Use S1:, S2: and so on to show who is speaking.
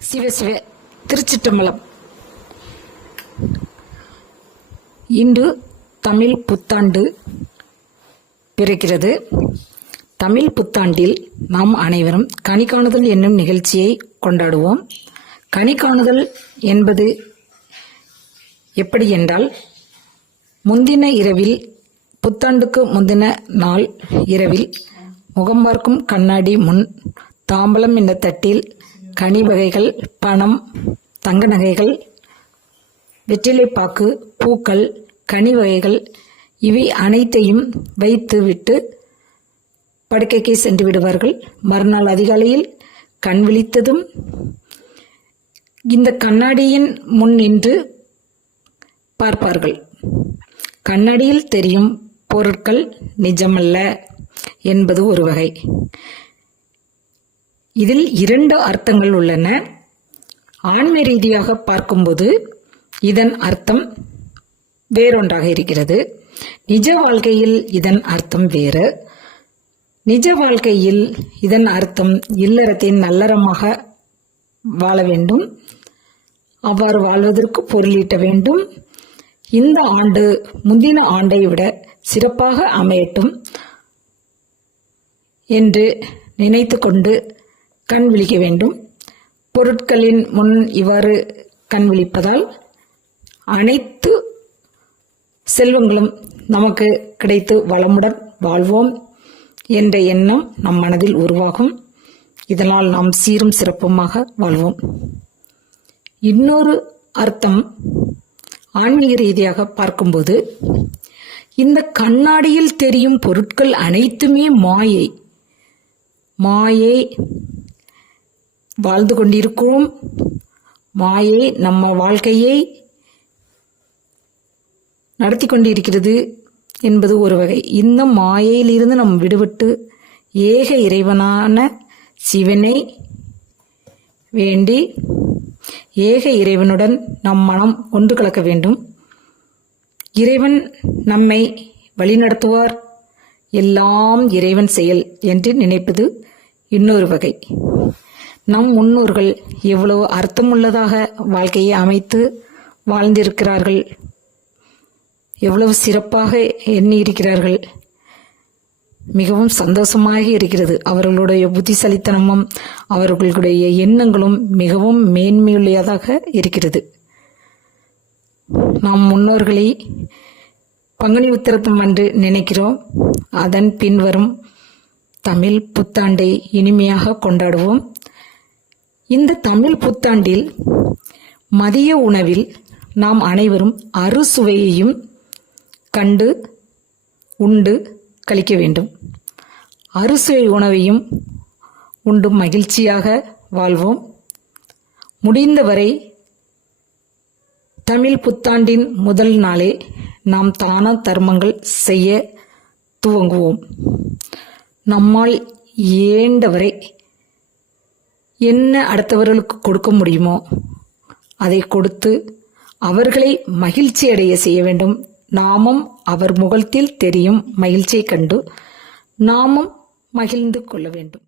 S1: சிவ சிவ திருச்சிட்டம்பலம் இன்று தமிழ் புத்தாண்டு பிறக்கிறது. தமிழ் புத்தாண்டில் நாம் அனைவரும் கனி காணுதல் என்னும் நிகழ்ச்சியை கொண்டாடுவோம். கனி காணுதல் என்பது எப்படி என்றால் முந்தின இரவில் புத்தாண்டுக்கு முந்தின நாள் இரவில் முகம் பார்க்கும் கண்ணாடி முன் தாம்பலம் என்ற தட்டில் கனி வகைகள் பணம் தங்க நகைகள் வெற்றிலைப்பாக்கு பூக்கள் கனி வகைகள் இவை அனைத்தையும் வைத்து விட்டு படுக்கைக்கு சென்று விடுவார்கள். மறுநாள் அதிகாலையில் கண் விழித்ததும் இந்த கண்ணாடியின் முன் நின்று பார்ப்பார்கள். கண்ணாடியில் தெரியும் பொருட்கள் நிஜமல்ல என்பது ஒரு வகை. இதில் இரண்டு அர்த்தங்கள் உள்ளன. ஆன்ம ரீதியாக பார்க்கும்போது இதன் அர்த்தம் வேறொன்றாக இருக்கிறது. நிஜ வாழ்க்கையில் இதன் அர்த்தம் வேறு. நிஜ வாழ்க்கையில் இதன் அர்த்தம் இல்லறத்தின் நல்லறமாக வாழ வேண்டும். அவ்வாறு வாழ்வதற்கு பொருளீட்ட வேண்டும். இந்த ஆண்டு முந்தின ஆண்டை விட சிறப்பாக அமையட்டும் என்று நினைத்து கொண்டு கண் விழிக்க வேண்டும். பொருட்களின் முன் இவ்வாறு கண் விழிப்பதால் அனைத்து செல்வங்களும் நமக்கு கிடைத்து வளமுடன் வாழ்வோம் என்ற எண்ணம் நம் மனதில் உருவாகும். இதனால் நாம் சீரும் சிறப்புமாக வாழ்வோம். இன்னொரு அர்த்தம் ஆன்மீக ரீதியாக பார்க்கும்போது இந்த கண்ணாடியில் தெரியும் பொருட்கள் அனைத்துமே மாயை. மாயை வாழ்ந்து கொண்டிருக்கிறோம். மாயை நம்ம வாழ்க்கையை நடத்தி கொண்டிருக்கிறது என்பது ஒரு வகை. இந்த மாயையிலிருந்து நம் விடுபட்டு ஏக இறைவனான சிவனை வேண்டி ஏக இறைவனுடன் நம் மனம் ஒன்று கலக்க வேண்டும். இறைவன் நம்மை வழிநடத்துவார். எல்லாம் இறைவன் செயல் என்று நினைப்பது இன்னொரு வகை. நம் முன்னோர்கள் எவ்வளவு அர்த்தமுள்ளதாக வாழ்க்கையை அமைத்து வாழ்ந்திருக்கிறார்கள். எவ்வளவு சிறப்பாக எண்ணி இருக்கிறார்கள் மிகவும் சந்தோஷமாக இருக்கிறது. அவர்களுடைய புத்திசலித்தனமும் அவர்களுடைய எண்ணங்களும் மிகவும் மேன்மையுள்ளதாக இருக்கிறது. நாம் முன்னோர்களை பங்குனி உத்திரத்தம் என்று நினைக்கிறோம். அதன் பின்வரும் தமிழ் புத்தாண்டை இனிமையாக கொண்டாடுவோம். இந்த தமிழ் புத்தாண்டில் மதிய உணவில் நாம் அனைவரும் அறுசுவையையும் கண்டு உண்டு கழிக்க வேண்டும். அறுசுவை உணவையும் உண்டு மகிழ்ச்சியாக வாழ்வோம். முடிந்தவரை தமிழ் புத்தாண்டின் முதல் நாளே நாம் தான தர்மங்கள் செய்ய துவங்குவோம். நம்மால் ஏண்டவரை என்ன அடுத்தவர்களுக்கு கொடுக்க முடியுமோ அதை கொடுத்து அவர்களை மகிழ்ச்சி அடைய செய்ய வேண்டும். நாமும் அவர் முகத்தில் தெரியும் மகிழ்ச்சியை கண்டு நாமும் மகிழ்ந்து கொள்ள வேண்டும்.